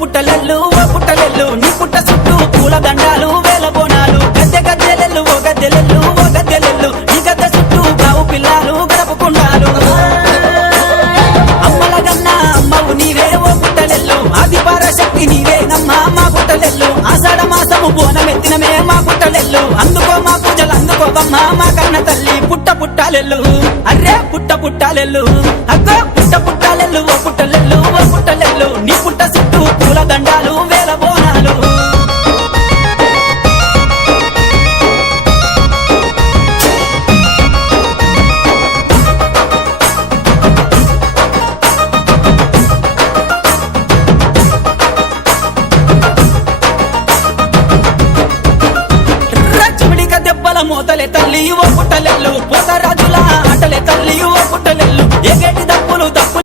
పుట్టలెల్లు ఓ పుట్టలెల్లు నీ పుట్ట చుట్టూ పూల దండాలు వేల బోనాలు గద్దె గద్దెలెల్లు ఓ గద్దెలెల్లు ఓ గద్దెలెల్లు నీ గద్దె చుట్టూ గావు పిల్లాలు గడపకుండాలు అమ్మల గన్నా అమ్మవు నీవే ఓ పుట్టలెల్లు ఆది పరాశక్తి నీవే నమ్మా మా పుట్టలెల్లు ఆషాఢ మాసము బోనమెత్తినమే మా పుట్టలెల్లు అందుకో మా పూజలు అందుకోవమ్మా మా కన్న తల్లి పుట్ట పుట్టాలెల్లు అర్రే పుట్ట పుట్టాలెల్లు అగ్గో పుట్ట పుట్టాలెల్లు ఓ పుట్టలెల్లు ఓ పుట్టలెల్లు నీ పుట్ట చుట్టూ పూల దండాలు వేల బోనాలు రచ్చమిడిక దెబ్బల మోతలే తల్లి ఓ పుట్టలెల్లు పోతరాజుల ఆటలే తల్లి ఓ పుట్టలెల్లు ఎగేటి దప్పు